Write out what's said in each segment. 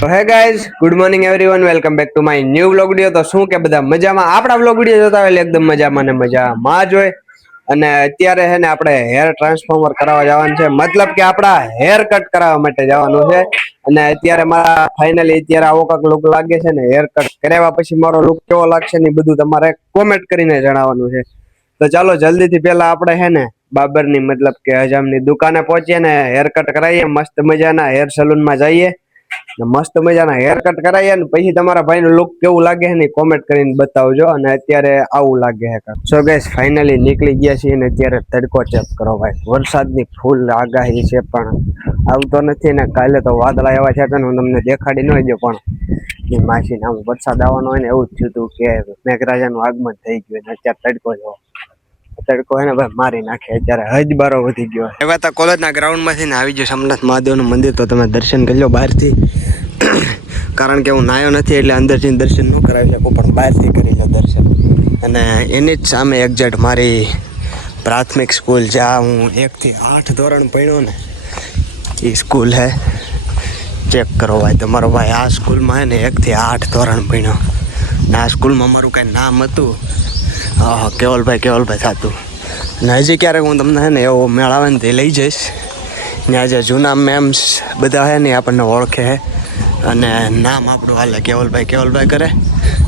તો hey guys good morning everyone welcome back to my new vlog video. તો શું કે બધા મજામાં? આપણા વ્લોગ વિડિયો જોતા હોય એકદમ મજામાં ને મજામાં જ હોય. અને અત્યારે છે ને આપણે હેર ટ્રાન્સફોર્મર કરાવવા જવાનું છે, મતલબ કે આપણા હેર કટ કરાવવા માટે જવાનું છે. અને અત્યારે મારા ફાઇનલી અત્યારે આવો કાંક લુક લાગે છે ને હેર કટ કરાવ્યા પછી મારો લુક કેવો લાગશે ને બધું તમારે કોમેન્ટ કરીને જણાવવાનું છે. તો ચાલો જલ્દીથી પેલા આપણે છે ને બાબરની મતલબ કે હજામની દુકાને પહોંચીએ ને હેર કટ કરાવીએ, મસ્ત મજાના હેર સલૂનમાં જઈએ, મસ્ત મજાના હેર કટ કરાવીએ ને પછી તમારા ભાઈ નું લુક કેવું લાગે છે ને કોમેન્ટ કરીને બતાવજો. અને અત્યારે આવું લાગે છે. સો ગાઈસ ફાઇનલી નીકળી ગયા છીએ ને અત્યારે તડકો ચેક કરો ભાઈ, વરસાદની ફૂલ આગાહી છે પણ આવતો નથી ને. કાલે તો વાદળા એવા છે હું તમને દેખાડી ન દઉં પણ માસીને આમ વરસાદ આવવાનો હોય ને એવું જ થયું હતું કે મેઘરાજાનું આગમન થઈ ગયું ને અત્યારે તડકો જો તડકો હે ને ભાઈ મારી નાખે. અત્યારે હજ બારો વધી ગયો. એવા તો કોલેજના ગ્રાઉન્ડ માંથી ને આવી ગયો સોમનાથ મહાદેવનું મંદિર, તો તમે દર્શન કરી લો બહારથી. કારણ કે હું નાયો નથી એટલે અંદરથી દર્શન ન કરાવી શકું, પણ બહારથી કરી લો દર્શન. અને એની જ સામે એક્ઝેક્ટ મારી પ્રાથમિક સ્કૂલ જ્યાં હું 1 થી 8 ધોરણ ભણ્યો ને એ સ્કૂલ હે. ચેક કરો ભાઈ તમારો ભાઈ આ સ્કૂલમાં હે ને 1 થી 8 ધોરણ ભણ્યો ને આ સ્કૂલમાં મારું કાંઈ નામ હતું કેવલભાઈ થતું. ને હજી ક્યારેક હું તમને હે ને એવો મેળ આવે ને તે લઈ જઈશ. ત્યાં જે જૂના મેમ્સ બધા હે ને આપણને ઓળખે હે અને નામ આપણું હાલે કેવલભાઈ કરે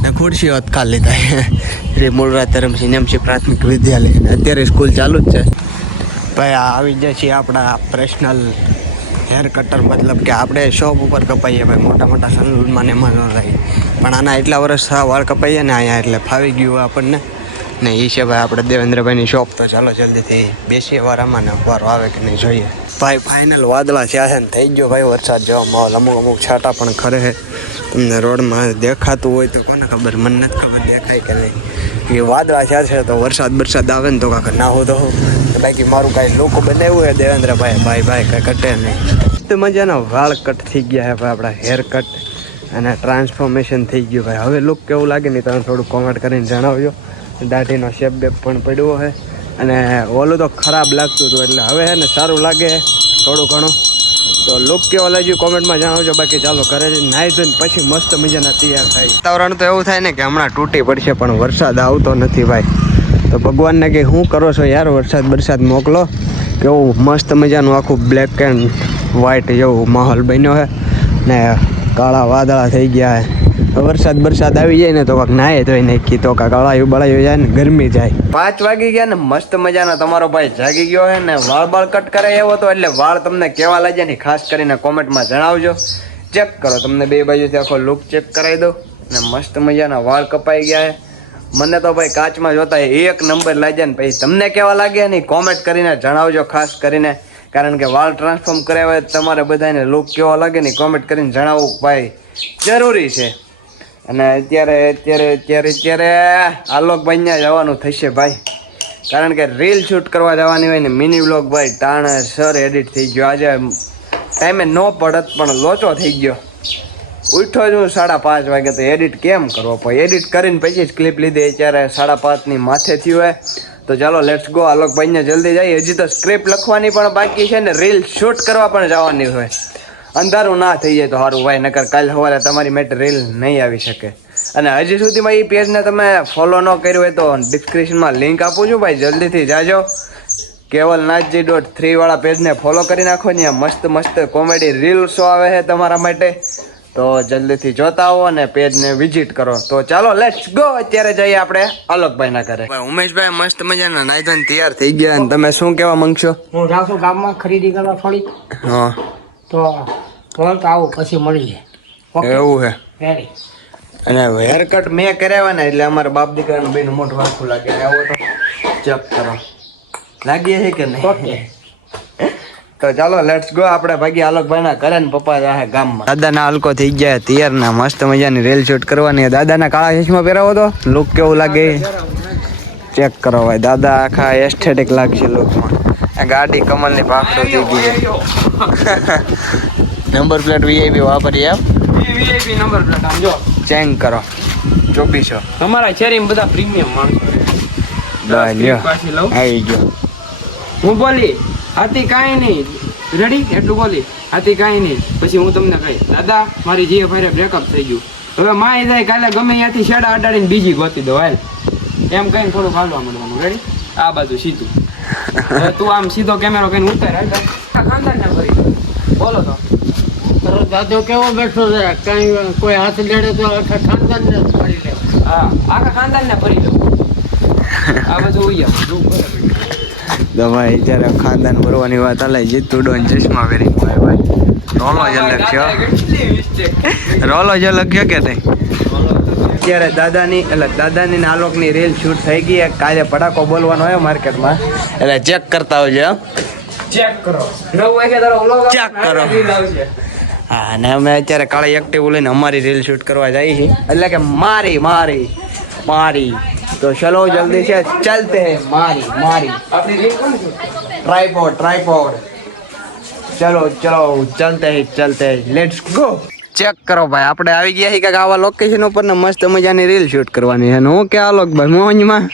ને ખુરશીઓ ખાલી થાય. શ્રી મૂળરાજ ધરમસિંહ એમસી પ્રાથમિક વિદ્યાલય અત્યારે સ્કૂલ ચાલુ જ છે ભાઈ. આવી જાય છે આપણા પર્સનલ હેર કટર, મતલબ કે આપણે શોપ ઉપર કપાઈએ ભાઈ, મોટા મોટા સલૂનમાં ને એમાં ન થાય. પણ આના એટલા વર્ષ વાળ કપાઈએ ને અહીંયા એટલે ફાવી ગયું આપણને ને એ છે ભાઈ આપણે દેવેન્દ્રભાઈની શોપ. તો ચાલો જલ્દીથી બેસીએ વારામાં ને વારો આવે કે નહીં જોઈએ. ભાઈ ફાઇનલ વાદળા થયા છે ને થઈ ગયો ભાઈ વરસાદ જેવો માહોલ. અમુક છાંટા પણ ખરે છે, તમને રોડમાં દેખાતું હોય તો કોને ખબર, મને નથી ખબર દેખાય કે નહીં. એ વાદળા થયા છે તો વરસાદ આવે ને તો કાંક ના હો તો બાકી મારું કાંઈ લોકો બનાવ્યું છે દેવેન્દ્રભાઈ ભાઈ કાંઈ કટે નહીં. તો મજાના વાળ કટ થઈ ગયા છે ભાઈ, આપણા હેર કટ અને ટ્રાન્સફોર્મેશન થઈ ગયું ભાઈ. હવે લુક કેવું લાગે ને તમે થોડું કોમેન્ટ કરીને જણાવજો. દાઢીનો શેપ બેપ પણ પડ્યો છે અને ઓલું તો ખરાબ લાગતું હતું એટલે હવે છે ને સારું લાગે થોડું ઘણું. તો લુક કેવો લાગ્યું કોમેન્ટમાં જણાવજો. બાકી ચાલો ઘરે નાહી ધોઈને પછી મસ્ત મજાના તૈયાર થાય. વાતાવરણ તો એવું થાય ને કે હમણાં તૂટી પડશે પણ વરસાદ આવતો નથી ભાઈ. તો ભગવાનને કે શું કરો છો યાર, વરસાદ મોકલો. કેવું મસ્ત મજાનું આખું બ્લેક એન્ડ વ્હાઈટ જેવું માહોલ બન્યો છે ને કાળા વાદળા થઈ ગયા છે. વરસાદ આવી જાય ને તો કાંક નાહે ધોઈ નાખી તો કાંક અળાયું બળાયું જાય ને ગરમી જાય. 5 વાગી ગયા ને મસ્ત મજાનો તમારો ભાઈ જાગી ગયો છે ને વાળ કટ કરે એવો તો એટલે વાળ તમને કેવા લાગ્યા ને ખાસ કરીને કોમેન્ટમાં જણાવજો. ચેક કરો, તમને બે બાજુથી આખો લુક ચેક કરાવી દો ને મસ્ત મજાના વાળ કપાઈ ગયા છે. મને તો ભાઈ કાચમાં જોતા 1 નંબર લાગ્યા ને પછી તમને કેવા લાગ્યા ને કોમેન્ટ કરીને જણાવજો ખાસ કરીને. કારણ કે વાળ ટ્રાન્સફોર્મ કરાવ્યા તમારે બધાને લુક કેવો લાગે ને કોમેન્ટ કરીને જણાવવું ભાઈ જરૂરી છે. અને અત્યારે આલોકભાઈ ત્યાં જવાનું થશે ભાઈ, કારણ કે રીલ શૂટ કરવા જવાની હોય ને મિની વ્લોગ ભાઈ ટાણ સર એડિટ થઈ ગયો. આજે ટાઈમે ન પડત પણ લોચો થઈ ગયો. ઉઠો જ હું 5:30 વાગે તો એડિટ કેમ કરવો ભાઈ, એડિટ કરીને પછી જ ક્લિપ લીધી. અત્યારે 5:30ની માથે થયું હોય. તો ચાલો લેટ્સ ગો આલોકભાઈને જલ્દી જાય. હજી તો સ્ક્રિપ્ટ લખવાની પણ બાકી છે ને રીલ શૂટ કરવા પણ જવાની હોય. અંધારું ના થઈ જાય તો સારું ભાઈ, નકર કાલ સવારે તમારી માટે રીલ નહીં આવી શકે. અને હજી સુધીમાં એ પેજને તમે ફોલો ન કર્યું હોય તો ડિસ્ક્રિપ્શનમાં લિંક આપું છું ભાઈ, જલ્દીથી જાજો. kevalnathji.3 વાળા પેજને ફોલો કરી નાખો ને મસ્ત કોમેડી રીલ્સો આવે છે તમારા માટે. તો જલ્દીથી જોતા આવો અને પેજને વિઝિટ કરો. તો ચાલો લેટ્સ ગો અત્યારે જઈએ આપણે આલોકભાઈના ઘરે. ઉમેશભાઈ મસ્ત મજાના નાઈ ધોઈને તૈયાર થઈ ગયા અને તમે શું કહેવા માંગશો? હું જાઉં છું ગામમાં ખરીદી કરવા થોડી. હા તો આવું પછી મળીએ. એવું હે રેડી. અને હેર કટ મેં કરાવ્યા ને એટલે અમારા બાપ દીકરાનું બેનું મોઢું આખું લાગે. આવો તો ચેક કરો લાગીએ છે કે નહીં. તો ચાલો લેટ્સ ગો આપણે ભાગી આલોકભાઈના ઘરે ને પપ્પા જાય ગામમાં. દાદાના હલકો થઈ ગયા તૈયાર ના મસ્ત મજાની રીલ શૂટ કરવાની. દાદાના કાળા ચશ્મા પહેરાવો તો લુક કેવું લાગે ચેક કરો ભાઈ. દાદા આખા એસ્થેટિક લાગશે લુકમાં. આ ગાડી કમલની પાખડો થઈ ગઈ. નંબર પ્લેટ વીઆઈપી વાપરી એમ વીઆઈપી નંબર પ્લેટ આમ જો ચેક કરો 2400. તમારા શેરીમાં બધા પ્રીમિયમ માણસો આવી ગયો. હું બોલી હાથી કાંઈ નહીં રેડી એટલું બોલી આથી કાંઈ નહીં. પછી હું તમને કહી દાદા મારી જીએફ હારે બ્રેકઅપ થઈ ગયું. હવે માં જાય કાલે ગમે ત્યાંથી શેડા અડાડીને બીજી ગોતી દો હાલ એમ કહીને થોડુંક હાલવા માંડવાનું. રેડી આ બાજુ સીધું. હવે તું આમ સીધો કેમેરો કહીને ઉતાર હાલ ખાનદાન ના ભરી દો. બોલો તો તારો દાદો કેવો બેઠો છે કઈ કોઈ હાથ લેડે તો આખા ખાનદાન ને ફરી લે. હા આખા ખાનદાન ને ભરી દો. આ બધું ઉઈ જાવ જો બરાબર. તો ભાઈ અત્યારે ખાનદાન ભરવાની વાત હાલે છે. તુડોન ચશ્મા પહેરી ભાઈ રોલો જ અલગ છે હો. રોલો જ અલગ છે કે નહીં. અત્યારે દાદાની ને આલોકની રીલ શૂટ થઈ ગઈ. કાલે પટાકો બોલવાનો હોય માર્કેટમાં એટલે ચેક કરતા હોય ચેક કરો 9 વાગે તારો વ્લોગ ચેક કરો. હા અને અમે અત્યારે કાલે એક્ટિવ લઈને અમારી રીલ શૂટ કરવા જઈએ છીએ. એટલે કે મારી તો ચલો જલ્દી છે ચલતે હે મારી આપણી રીલ કોણ છે? ટ્રાઈપોડ ચલો ચલતે હે લેટ્સ ગો. ચેક કરો ભાઈ આપણે આવી ગયા છીએ આવા લોકેશન ઉપર ને મસ્ત મજાની રીલ શૂટ કરવાની છે. હું કે આલોક ભાઈ મોજમાં